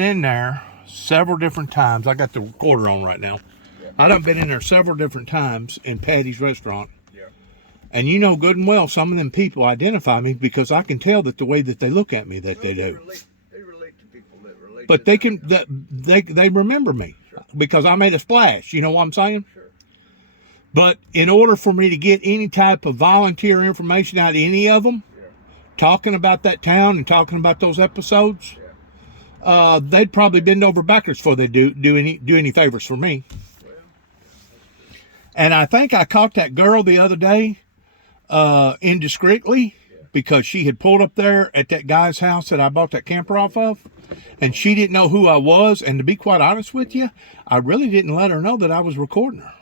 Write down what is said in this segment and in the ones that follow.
In there several different times. I got the recorder on right now. Yeah. I done been in there several different times in Patty's restaurant. Yeah. And you know good and well some of them people identify me because I can tell that the way that they look at me that they do. They relate to people that relate. But they can they remember me. Sure. Because I made a splash. You know what I'm saying? Sure. But in order for me to get any type of volunteer information out of any of them, yeah, talking about that town and talking about those episodes, yeah, they'd probably bend over backwards before they do any favors for me. Well, and I think I caught that girl the other day indiscreetly, yeah, because she had pulled up there at that guy's house that I bought that camper off of, and she didn't know who I was. And to be quite honest with you, I really didn't let her know that I was recording her.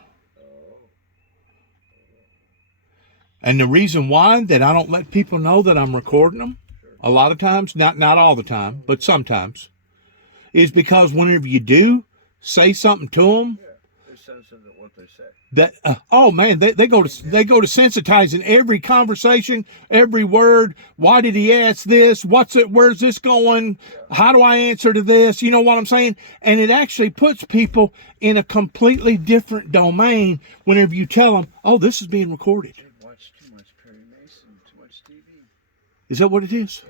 And the reason why that I don't let people know that I'm recording them, a lot of times, not all the time, but sometimes, is because whenever you do say something to them, yeah, they're sensitive to what they say. That oh man, they go to sensitizing every conversation, every word. Why did he ask this? What's it? Where's this going? Yeah. How do I answer to this? You know what I'm saying? And it actually puts people in a completely different domain whenever you tell them, "Oh, this is being recorded." Is that what it is?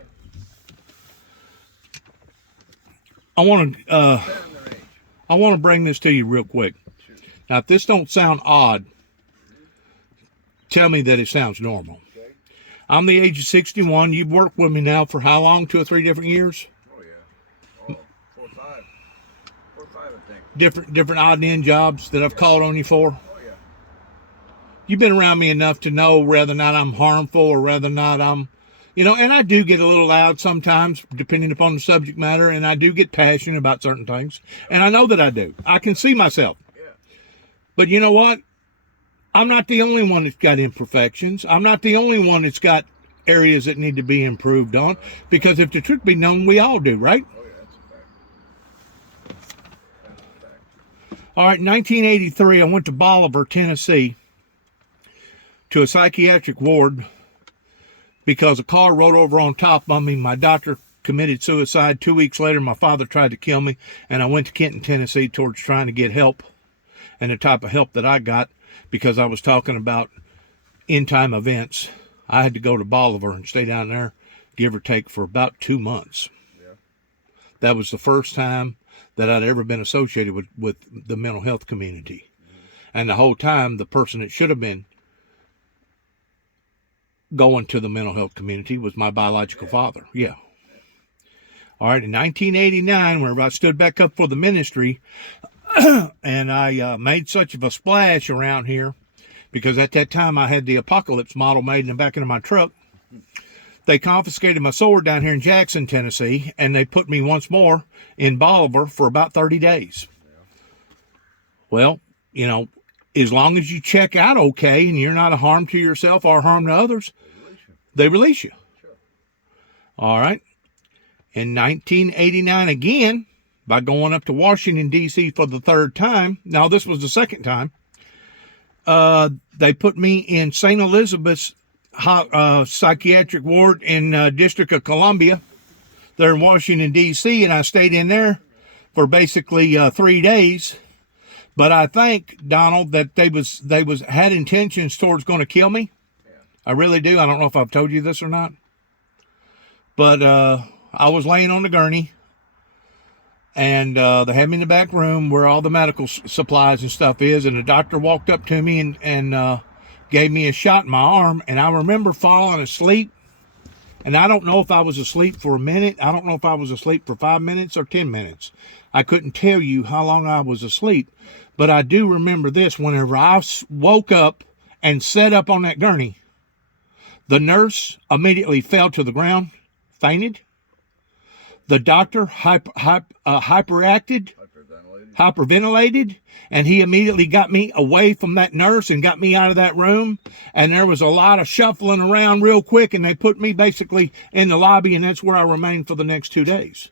I want to bring this to you real quick. Now, if this don't sound odd, tell me that it sounds normal. I'm the age of 61. You've worked with me now for how long? 2 or 3 different years? Oh, yeah. 4 or 5. 4 or 5, I think. Different odd and end jobs that I've called on you for? Oh, yeah. You've been around me enough to know whether or not I'm harmful or whether or not I'm... You know, and I do get a little loud sometimes, depending upon the subject matter, and I do get passionate about certain things, and I know that I do. I can see myself. Yeah. But you know what? I'm not the only one that's got imperfections. I'm not the only one that's got areas that need to be improved on, because if the truth be known, we all do, right? Oh, yeah, that's a fact. That's a fact. All right, in 1983, I went to Bolivar, Tennessee, to a psychiatric ward, because a car rode over on top of me. My doctor committed suicide. 2 weeks later, my father tried to kill me, and I went to Kenton, Tennessee towards trying to get help, and the type of help that I got, because I was talking about end-time events, I had to go to Bolivar and stay down there, give or take, for about 2 months. Yeah. That was the first time that I'd ever been associated with the mental health community. Mm-hmm. And the whole time, the person that should have been going to the mental health community was my biological father. Yeah. All right. In 1989, whenever I stood back up for the ministry, and I made such of a splash around here, because at that time I had the Apocalypse model made in the back of my truck. They confiscated my sword down here in Jackson, Tennessee, and they put me once more in Bolivar for about 30 days. Well, you know, as long as you check out okay and you're not a harm to yourself or harm to others, they release you. Sure. All right. In 1989 again, by going up to Washington, D.C. for the 3rd time. Now, this was the 2nd time. They put me in St. Elizabeth's psychiatric ward in District of Columbia there in Washington, D.C., and I stayed in there for basically 3 days. But I think, Donald, that they had intentions towards going to kill me. Yeah. I really do. I don't know if I've told you this or not. But I was laying on the gurney, and they had me in the back room where all the medical supplies and stuff is, and the doctor walked up to me and gave me a shot in my arm, and I remember falling asleep. And I don't know if I was asleep for a minute. I don't know if I was asleep for 5 minutes or 10 minutes. I couldn't tell you how long I was asleep. But I do remember this. Whenever I woke up and sat up on that gurney, the nurse immediately fell to the ground, fainted. The doctor hyperventilated, and he immediately got me away from that nurse and got me out of that room. And there was a lot of shuffling around real quick, and they put me basically in the lobby, and that's where I remained for the next 2 days.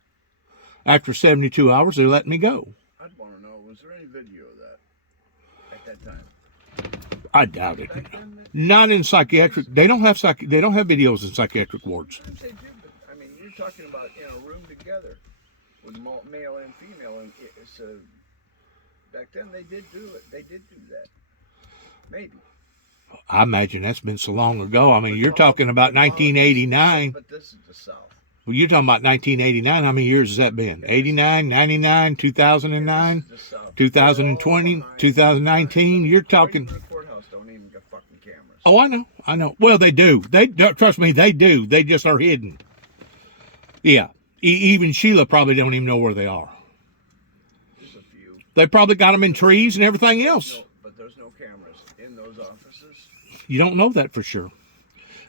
After 72 hours, they let me go. I'd want to know, was there any video of that at that time? I doubt it. Not in psychiatric. They don't have videos in psychiatric wards. Sometimes they do, but I mean, you're talking about in a room together. with male and female, and it's back then they did do it. They did do that. Maybe. I imagine that's been so long ago. I mean, But you're talking about but 1989. But this is the South. Well, you're talking about 1989. How many years has that been? 89, 99, 2009, 2020, 2019. You're talking. The courthouse don't even got fucking cameras. Oh, I know. Well, they do. They trust me. They do. They just are hidden. Yeah. Even Sheila probably don't even know where they are. There's a few. They probably got them in trees and everything else. But there's no cameras in those offices. You don't know that for sure.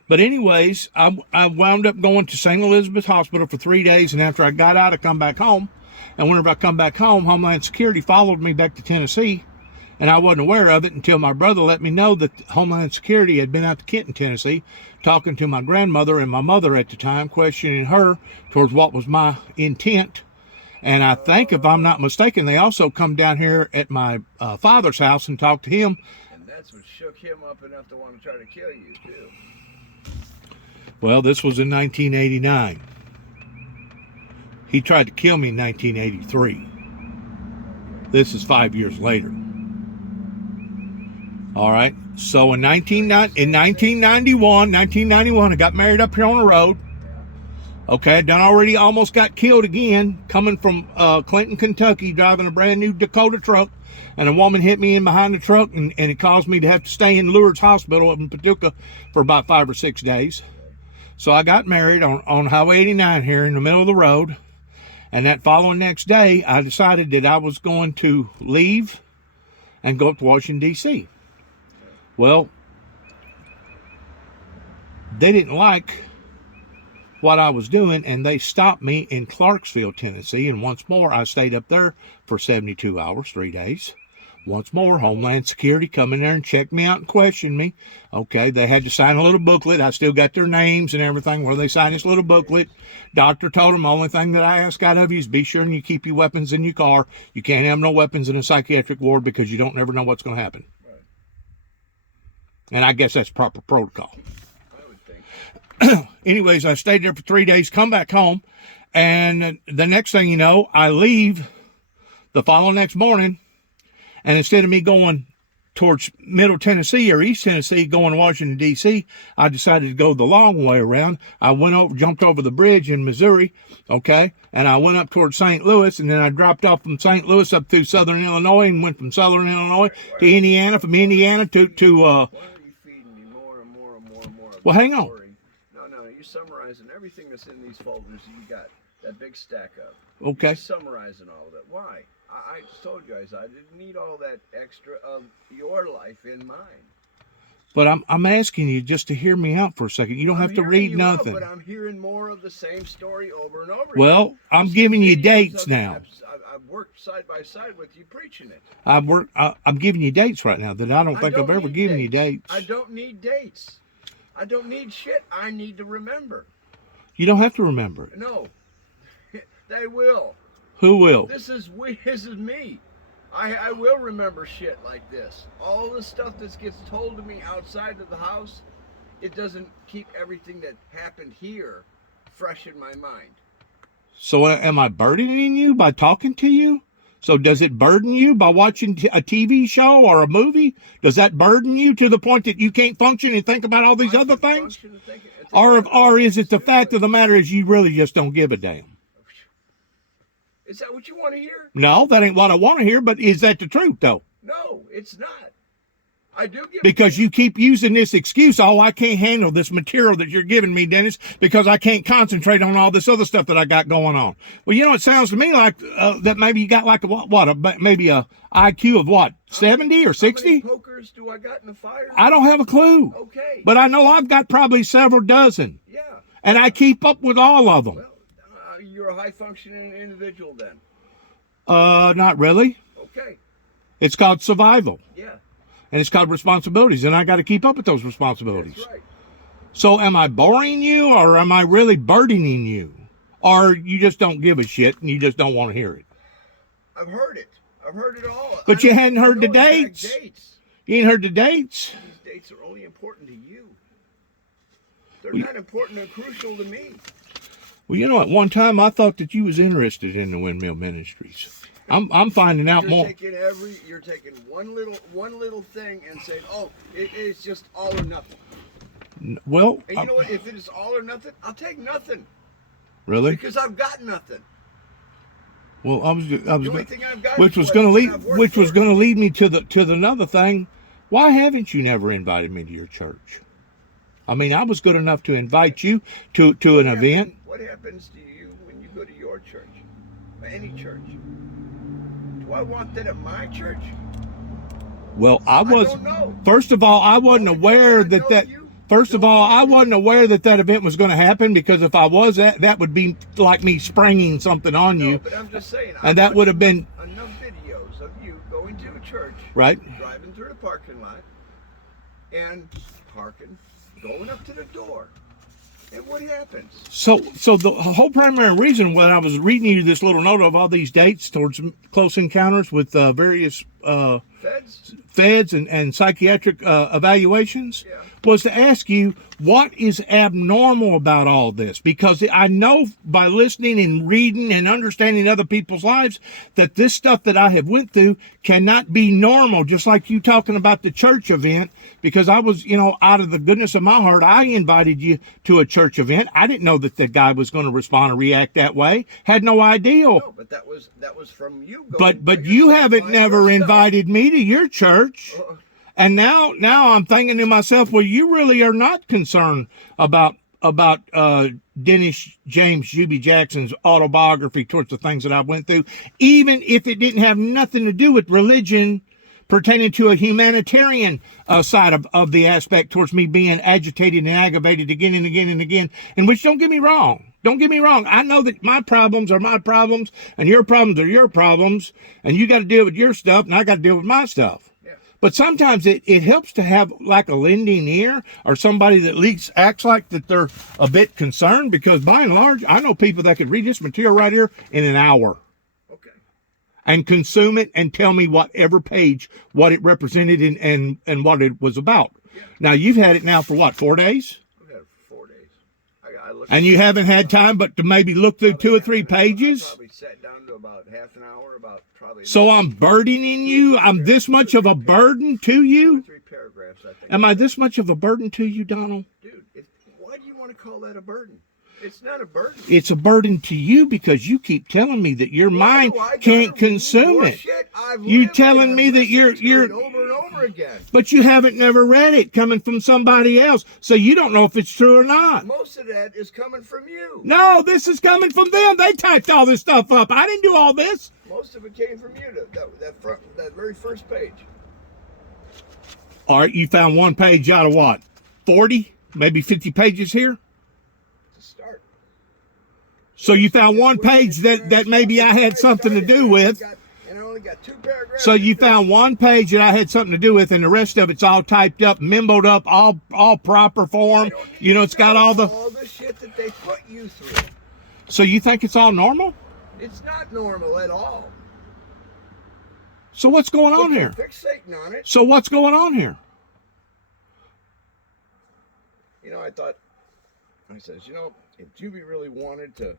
But anyways, I wound up going to St. Elizabeth Hospital for 3 days, and after I got out, I come back home. And whenever I come back home, Homeland Security followed me back to Tennessee, and I wasn't aware of it until my brother let me know that Homeland Security had been out to Kenton, Tennessee, talking to my grandmother and my mother at the time, questioning her towards what was my intent. And I think, if I'm not mistaken, they also come down here at my father's house and talked to him. And that's what shook him up enough to want to try to kill you, too. Well, this was in 1989. He tried to kill me in 1983. This is 5 years later. All right. So in 1991, I got married up here on the road. Okay, I done already almost got killed again, coming from Clinton, Kentucky, driving a brand new Dakota truck. And a woman hit me in behind the truck, and it caused me to have to stay in Lourdes Hospital up in Paducah for about 5 or 6 days. So I got married on Highway 89 here in the middle of the road. And that following next day, I decided that I was going to leave and go up to Washington, D.C. Well, they didn't like what I was doing, and they stopped me in Clarksville, Tennessee. And once more, I stayed up there for 72 hours, 3 days. Once more, Homeland Security come in there and check me out and question me. Okay, they had to sign a little booklet. I still got their names and everything where they signed this little booklet. Doctor told them the only thing that I ask out of you is be sure and you keep your weapons in your car. You can't have no weapons in a psychiatric ward because you don't never know what's going to happen. Right. And I guess that's proper protocol. I would think. Anyways, I stayed there for 3 days, come back home, and the next thing you know, I leave the following next morning. And instead of me going towards Middle Tennessee or East Tennessee, going to Washington, D.C., I decided to go the long way around. I jumped over the bridge in Missouri, okay, and I went up towards St. Louis, and then I dropped off from St. Louis up through southern Illinois and went from southern Illinois to Indiana, from Indiana to Why are you feeding me more and more and more and more? Well, hang on. No, you're summarizing everything that's in these folders you got, that big stack up. Okay. You're summarizing all of that. Why? I just told you guys I didn't need all that extra of your life in mine. But I'm asking you just to hear me out for a second. You don't have to read nothing. But I'm hearing more of the same story over and over. Well, I'm giving you dates now. I've worked side by side with you preaching it. I'm giving you dates right now that I don't think I've ever given you dates. I don't need dates. I don't need shit. I need to remember. You don't have to remember it. No, they will. Who will? This is me. I will remember shit like this. All the stuff that gets told to me outside of the house, it doesn't keep everything that happened here fresh in my mind. So am I burdening you by talking to you? So does it burden you by watching a TV show or a movie? Does that burden you to the point that you can't function and think about all these other things? Or is it the fact of the matter is you really just don't give a damn? Is that what you want to hear? No, that ain't what I want to hear, but is that the truth, though? No, it's not. I do give because you keep using this excuse, oh, I can't handle this material that you're giving me, Dennis, because I can't concentrate on all this other stuff that I got going on. Well, you know, it sounds to me like that maybe you got like maybe a IQ of what, 70 or 60? How many pokers do I got in the fire? I don't have a clue. Okay. But I know I've got probably several dozen. Yeah. And I keep up with all of them. Well, you're a high-functioning individual then. Not really. Okay. It's called survival. Yeah. And it's called responsibilities, and I got to keep up with those responsibilities. That's right. So am I boring you, or am I really burdening you? Or you just don't give a shit and you just don't want to hear it? I've heard it. I've heard it all. But you hadn't heard the dates. You ain't heard the dates. These dates are only important to you. They're not important and crucial to me. Well, you know, at one time I thought that you was interested in the windmill ministries. I'm finding out more. You're taking one little thing and saying, oh, it's just all or nothing. Well, and you know what? If it is all or nothing, I'll take nothing. Really? Because I've got nothing. Well, the only thing I've got which was going to lead me to the another thing. Why haven't you never invited me to your church? I mean, I was good enough to invite you to an event. What happens to you when you go to your church? Any church? Do I want that at my church? Well, I don't know. First of all, I wasn't aware that. First of all, I wasn't aware that event was going to happen, because if I was, that would be like me springing something on you. But I'm just saying. And that would have been enough videos of you going to a church, right? Driving through the parking lot, and parking, going up to the door. And what happens? So the whole primary reason when I was reading you this little note of all these dates towards close encounters with various feds and psychiatric evaluations was to ask you, what is abnormal about all this? Because I know by listening and reading and understanding other people's lives that this stuff that I have went through cannot be normal, just like you talking about the church event, because I was, out of the goodness of my heart, I invited you to a church event. I didn't know that the guy was going to respond or react that way. Had no idea. No, but that was from you. But you haven't never invited me to your church. And now I'm thinking to myself, well, you really are not concerned about Dennis James Juby Jackson's autobiography towards the things that I went through, even if it didn't have nothing to do with religion, pertaining to a humanitarian side of the aspect towards me being agitated and aggravated again and again and again. And which, don't get me wrong. I know that my problems are my problems and your problems are your problems, and you got to deal with your stuff and I got to deal with my stuff. But sometimes it helps to have like a lending ear, or somebody that at least acts like that they're a bit concerned, because by and large, I know people that could read this material right here in an hour. Okay. And consume it and tell me whatever page, what it represented and what it was about. Yeah. Now, you've had it now for what, 4 days? I've had it for 4 days. And you haven't had time but to maybe look through 2 or 3 pages? I probably sat down to about half an hour, So I'm burdening you? I'm this much of a burden to you? 2 or 3 paragraphs, I think. Am I this much of a burden to you, Donald? Dude, why do you want to call that a burden? It's not a burden. It's a burden to you because you keep telling me that your mind can't consume it. You telling me that you're over and over again. But you haven't never read it coming from somebody else, so you don't know if it's true or not. Most of that is coming from you. No, this is coming from them. They typed all this stuff up. I didn't do all this. Most of it came from you. That very first page. All right, you found one page out of what? 40, maybe 50 pages here. So you found one page that maybe I had something to do with. And I only got 2 paragraphs. So you found one page that I had something to do with, and the rest of it's all typed up, mimbled up, all proper form. It's got all the shit that they put you through. So you think it's all normal? It's not normal at all. So what's going on here? Fixating on it. So what's going on here? I says, if Juby really wanted to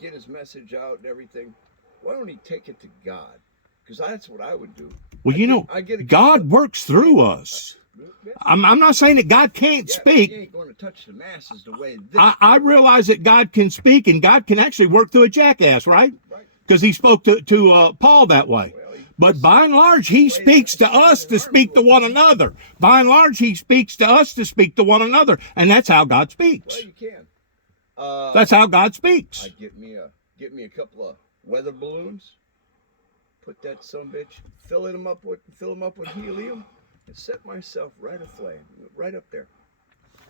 get his message out and everything, why don't he take it to God? Because that's what I would do. Well, God works through us. I'm not saying that God can't speak. He ain't going to touch the masses the way this. I realize that God can speak, and God can actually work through a jackass, right? Because he spoke to Paul that way. But by and large, he speaks to us to speak to one another. By and large, he speaks to us to speak to one another. And that's how God speaks. Well, you can. That's how God speaks. Get me a couple of weather balloons. Put that sumbitch, fill them up with helium, and set myself right aflame, right up there.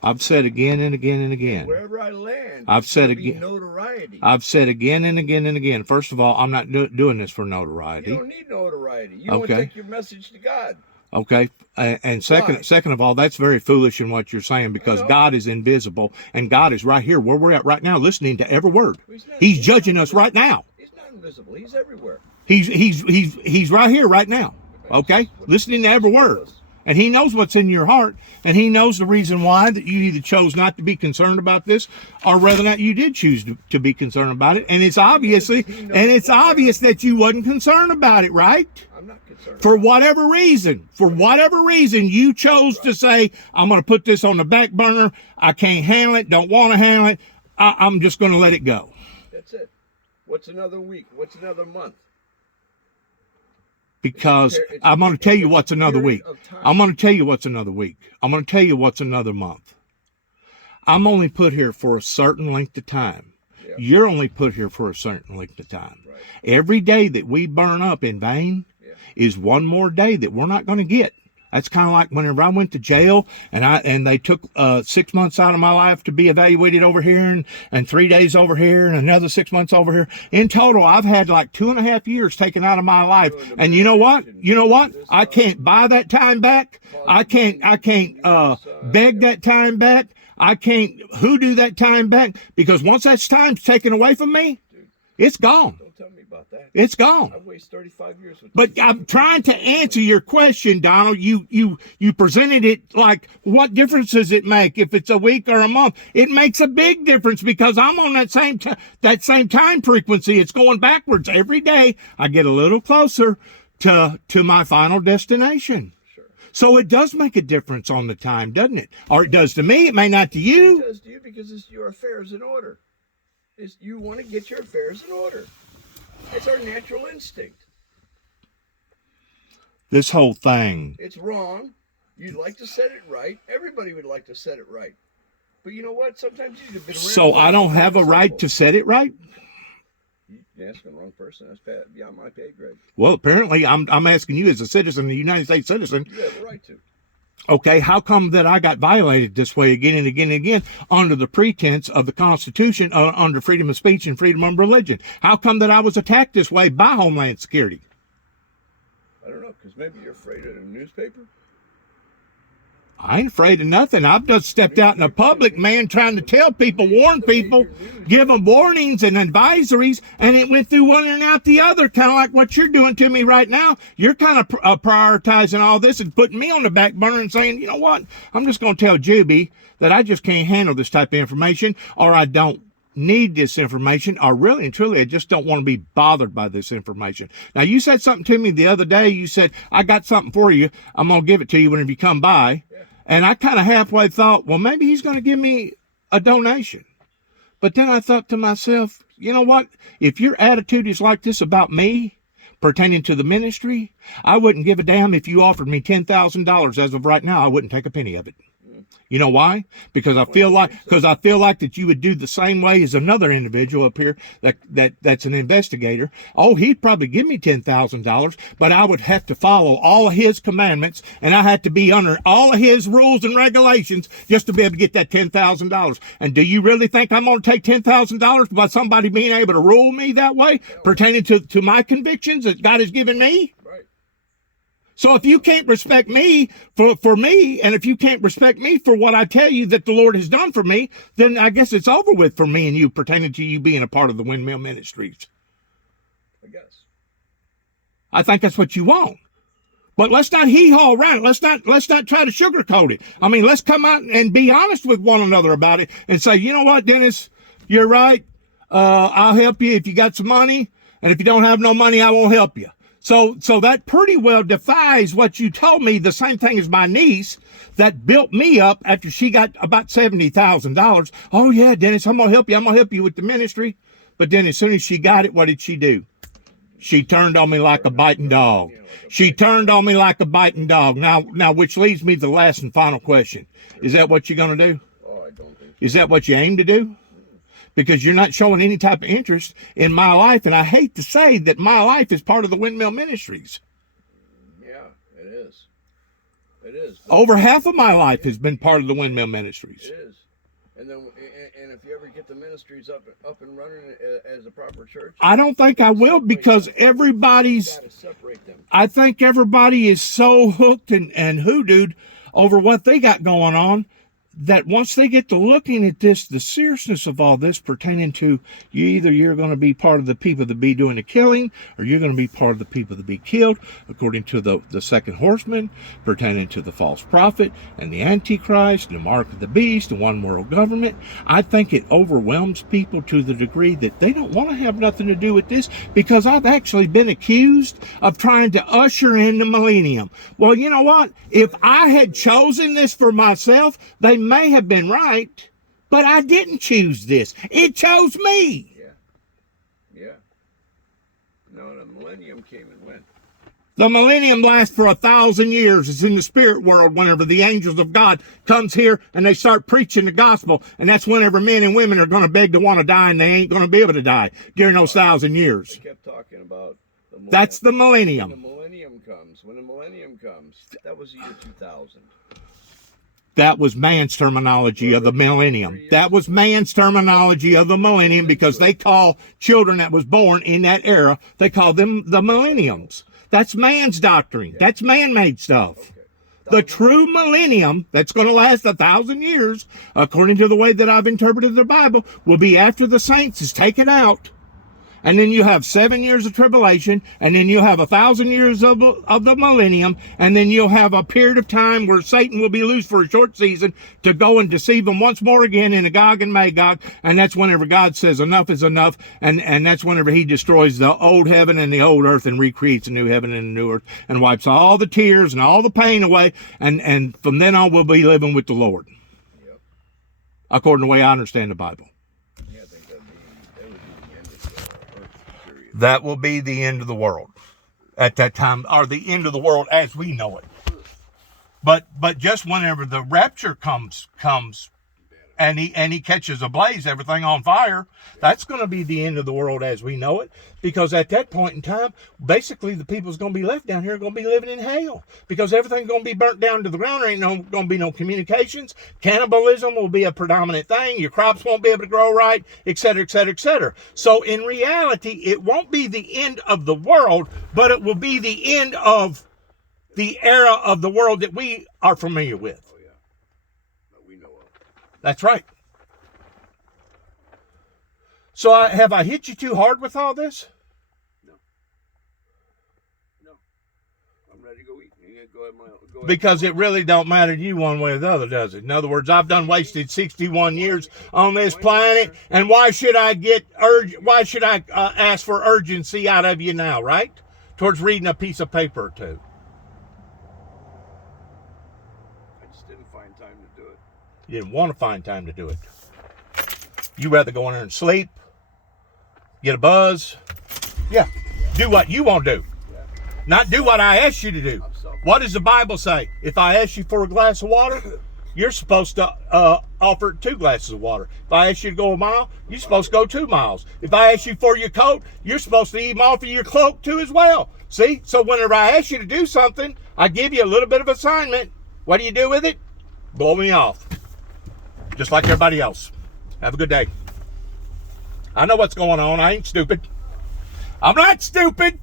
I've said again and again and again. Wherever I land, I've said again. Notoriety. I've said again and again and again. First of all, I'm not doing this for notoriety. You don't need notoriety. You want to take your message to God. Okay, and second of all, that's very foolish in what you're saying, because God is invisible, and God is right here where we're at right now, listening to every word. He's judging us right now. He's not invisible. He's everywhere. He's right here right now. Okay, listening to every word. And he knows what's in your heart, and he knows the reason why that you either chose not to be concerned about this, or whether or not you did choose to be concerned about it. And it's obvious that you wasn't concerned about it, right? I'm not concerned. For whatever reason, you chose to say, I'm going to put this on the back burner. I can't handle it. Don't want to handle it. I'm just going to let it go. That's it. What's another week? What's another month? Because I'm going to tell you what's another week. I'm going to tell you what's another week. I'm going to tell you what's another month. I'm only put here for a certain length of time. Yeah. You're only put here for a certain length of time. Right. Every day that we burn up in vain is one more day that we're not going to get. That's kind of like whenever I went to jail and they took 6 months out of my life to be evaluated over here and 3 days over here and another 6 months over here. In total, I've had like 2.5 years taken out of my life. And you know what? I can't buy that time back. I can't beg that time back. I can't hoodoo that time back, because once that time's taken away from me, it's gone. Tell me about that. It's gone. I've wasted 35 years with But I'm trying to answer your question, Donald. You presented it like, what difference does it make if it's a week or a month? It makes a big difference, because I'm on that same time frequency. It's going backwards every day. I get a little closer to my final destination. Sure. So it does make a difference on the time, doesn't it? Or it does to me. It may not to you. It does to you because it's your affairs in order. You want to get your affairs in order. It's our natural instinct. This whole thing. It's wrong. You'd like to set it right. Everybody would like to set it right. But you know what? Sometimes you need a bit of... So I don't have a right to set it right? You're asking the wrong person. That's beyond my pay grade. Well, apparently I'm asking you as a citizen, a United States citizen. You have a right to. Okay, how come that I got violated this way again and again and again under the pretense of the Constitution, under freedom of speech and freedom of religion? How come that I was attacked this way by Homeland Security? I don't know, because maybe you're afraid of the newspaper? I ain't afraid of nothing. I've just stepped out in the public, man, trying to tell people, warn people, give them warnings and advisories, and it went through one and out the other, kind of like what you're doing to me right now. You're kind of prioritizing all this and putting me on the back burner and saying, you know what, I'm just going to tell Juby that I just can't handle this type of information, or I don't need this information, or really and truly, I just don't want to be bothered by this information. Now, you said something to me the other day. You said, I got something for you. I'm going to give it to you whenever you come by. And I kind of halfway thought, well, maybe he's going to give me a donation. But then I thought to myself, you know what? If your attitude is like this about me, pertaining to the ministry, I wouldn't give a damn if you offered me $10,000 as of right now. I wouldn't take a penny of it. You know why? Because I feel like that you would do the same way as another individual up here that's an investigator. Oh, he'd probably give me $10,000, but I would have to follow all of his commandments, and I had to be under all of his rules and regulations just to be able to get that $10,000. And do you really think I'm going to take $10,000 by somebody being able to rule me that way, pertaining to my convictions that God has given me? So if you can't respect me for me, and if you can't respect me for what I tell you that the Lord has done for me, then I guess it's over with for me and you, pertaining to you being a part of the Windmill Ministries. I guess. I think that's what you want. But let's not hee-haw around it. Let's not try to sugarcoat it. I mean, let's come out and be honest with one another about it and say, you know what, Dennis, you're right. I'll help you if you got some money. And if you don't have no money, I won't help you. So that pretty well defies what you told me. The same thing as my niece that built me up after she got about $70,000. Oh yeah, Dennis, I'm going to help you. I'm going to help you with the ministry. But then as soon as she got it, what did she do? She turned on me like a biting dog. She turned on me like a biting dog. Now, which leads me to the last and final question. Is that what you're going to do? Oh, I don't think so. Is that what you aim to do? Because you're not showing any type of interest in my life. And I hate to say that my life is part of the Windmill Ministries. Yeah, it is. It is. Over half of my life has been part of the Windmill Ministries. It is. And if you ever get the ministries up and running as a proper church, I don't think I will, because everybody's, I think everybody is so hooked and hoodooed over what they got going on that once they get to looking at this, the seriousness of all this pertaining to you're going to be part of the people that be doing the killing, or you're going to be part of the people that be killed, according to the second horseman, pertaining to the false prophet and the Antichrist, the mark of the beast, the one world government. I think it overwhelms people to the degree that they don't want to have nothing to do with this, because I've actually been accused of trying to usher in the millennium. Well, you know what? If I had chosen this for myself, they may have been right, but I didn't choose this. It chose me. Yeah. No, the millennium came and went. The millennium lasts for 1,000 years. It's in the spirit world whenever the angels of God comes here and they start preaching the gospel. And that's whenever men and women are going to beg to want to die, and they ain't going to be able to die during those 1,000 years. They kept talking about the millennium. That's the millennium. When the millennium comes, that was the year 2000. That was man's terminology of the millennium. That was man's terminology of the millennium, because they call children that was born in that era, they call them the millenniums. That's man's doctrine. That's man-made stuff. The true millennium that's going to last 1,000 years, according to the way that I've interpreted the Bible, will be after the saints is taken out. And then you have 7 years of tribulation, and then you'll have 1,000 years of the millennium, and then you'll have a period of time where Satan will be loose for a short season to go and deceive them once more again in Gog and Magog, and that's whenever God says enough is enough, and that's whenever he destroys the old heaven and the old earth and recreates a new heaven and a new earth and wipes all the tears and all the pain away, and from then on we'll be living with the Lord. Yep. According to the way I understand the Bible. Yeah, I think that would be the end of the earth period. That will be the end of the world at that time, or the end of the world as we know it. But just whenever the rapture comes and he catches ablaze everything on fire, that's going to be the end of the world as we know it, because at that point in time, basically the people's going to be left down here going to be living in hell, because everything's going to be burnt down to the ground. There ain't going to be no communications. Cannibalism will be a predominant thing. Your crops won't be able to grow right, etc., etc., etc. So in reality, it won't be the end of the world, but it will be the end of the era of the world that we are familiar with. Oh, yeah. That we know of. That's right. So have I hit you too hard with all this? No. I'm ready to go eat. Go ahead. Because it really don't matter to you one way or the other, does it? In other words, I've done wasted 61 years on this planet, and why should I ask for urgency out of you now, right? Towards reading a piece of paper or two. I just didn't find time to do it. You didn't want to find time to do it. You rather go in there and sleep, get a buzz. Yeah, do what you want to do. Not do what I asked you to do. What does the Bible say? If I ask you for a glass of water, you're supposed to offer 2 glasses of water. If I ask you to go a mile, you're supposed to go 2 miles. If I ask you for your coat, you're supposed to even offer your cloak too as well. See? So whenever I ask you to do something, I give you a little bit of assignment. What do you do with it? Blow me off. Just like everybody else. Have a good day. I know what's going on. I ain't stupid. I'm not stupid.